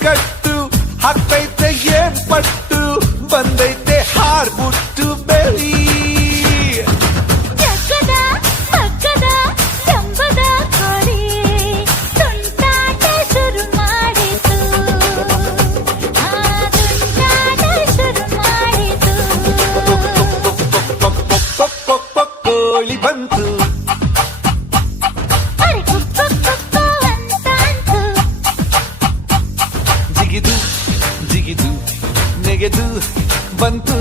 ಕಟ್ಟು ಹಾಕ್ತೈತೆ ಏನ್ ಪಟ್ಟು ಬಂದೈತೆ ಹಾರ್ಬಿಟ್ಟು ಬೆಳಿ ಜಗ್ಗದ ಮಗ್ಗದ ಜಂಬದ ಕೋಳಿ ತುಂಟಾಟ ಶುರು ಮಾಡಿತು ತುಂಟಾಟ ಶುರು ಮಾಡಿತು ಕೋಳಿ ಬಂತು ಅರೆ ಕುಕ್ಕು ಕುಕ್ಕು ಅಂತಾಂತು ಜಿಗಿದು ಜಿಗಿದು ನೆಗೆದು ಬಂತು